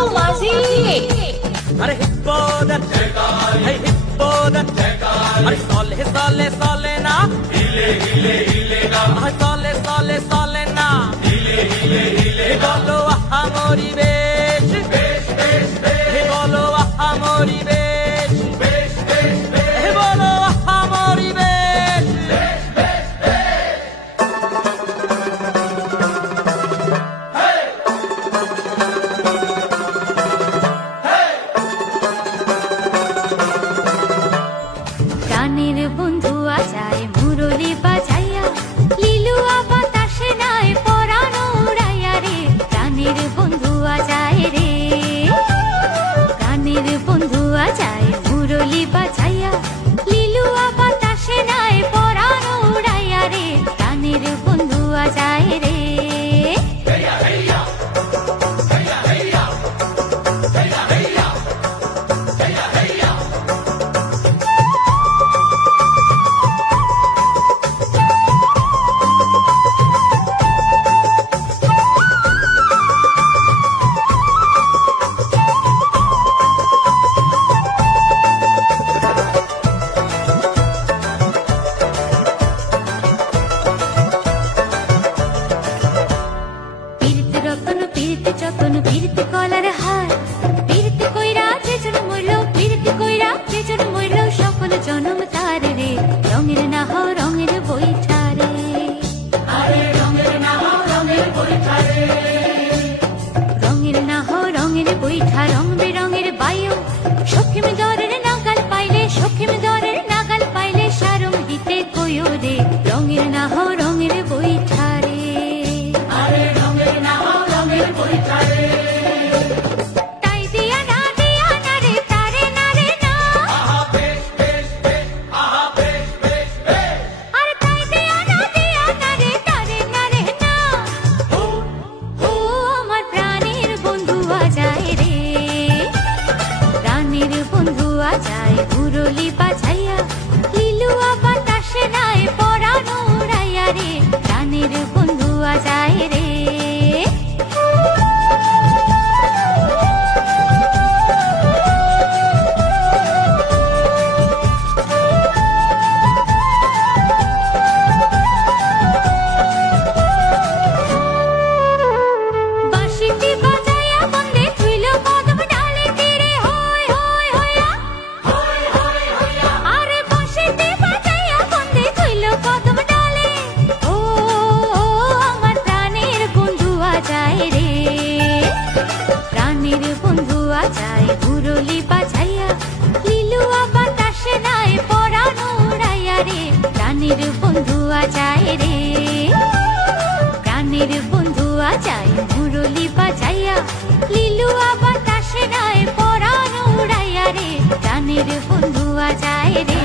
তো মাঝি। আরে হিপ্পোদার এই হিপ্পোদার আরে চলে চলে চলে না হিলে হিলে হিলে না চলে চলে চলে না হিলে হিলে হিলে বলো আহা মরি বেশ বেশ বেশ বলো আহা মরি বেশ বেশ বেশ বলো আহা মরি বেশ বেশ বেশ গানের বন্ধু আজায় মুরলি বাজাইয়া লিলুয়া বাতাসে নাই পরানো উড়াইয়া রে গানের বন্ধু আজায় রে গানের বন্ধু আজায় মুরলি বাজাইয়া লিলুয়া বাতাসে নাই পরানো উড়াইয়া রে গানের বন্ধু আজায় রে যতন পীড়িতে কলার হার পীড়িতে কইরা যেজন মইল পীড়িতে কইরা যেজন মইল সকল জনম তার রে রঙের না হও রঙের বৈঠা রে আরে রঙের না হও রঙের বৈঠা রে রঙের না হও রঙের বৈঠা রং বেরঙের বায়ু সখিম দরের নাগাল পাইলে সখিম দরের নাগাল পাইলে সারং দিতে কইও রে রঙের না হও রঙের বৈঠা রে আরে রঙের না হও রঙের বৈঠা রে তাই দিয়া না রে তারে না রে না আহা বেশ বেশ বেশ আহা বেশ বেশ বেশ আরে তাই দিয়া না রে তারে না রে না ও ও আমার প্রাণের বন্ধু আজায় রে প্রাণের বন্ধু আজায় মুরলি বাজাইয়া লিলুয়া বাতাসে নাই পরানো উড়াইয়া রে প্রাণের বন্ধু আজায় রে বাঁশিটি বাজাইয়া বন্দে থুইল কদম ডালে তীরে হয় হয় হইয়া হয় হয় হইয়া আরে বাঁশিটি বাজাইয়া বন্দে থুইল কদম ডালে ও ও আমার প্রাণের বন্ধু আজায় রে প্রাণের বন্ধু আজায় মুরলি বাজাইয়া লিলুয়া বাতাসে নাই পরানো উড়াইয়া রে প্রাণের বন্ধু আজায় রে প্রাণের বন্ধু আজায় মুরলি বাজাইয়া লিলুয়া বাতাসে নাই পরানো উড়াইয়া রে প্রাণের বন্ধু আজায় রে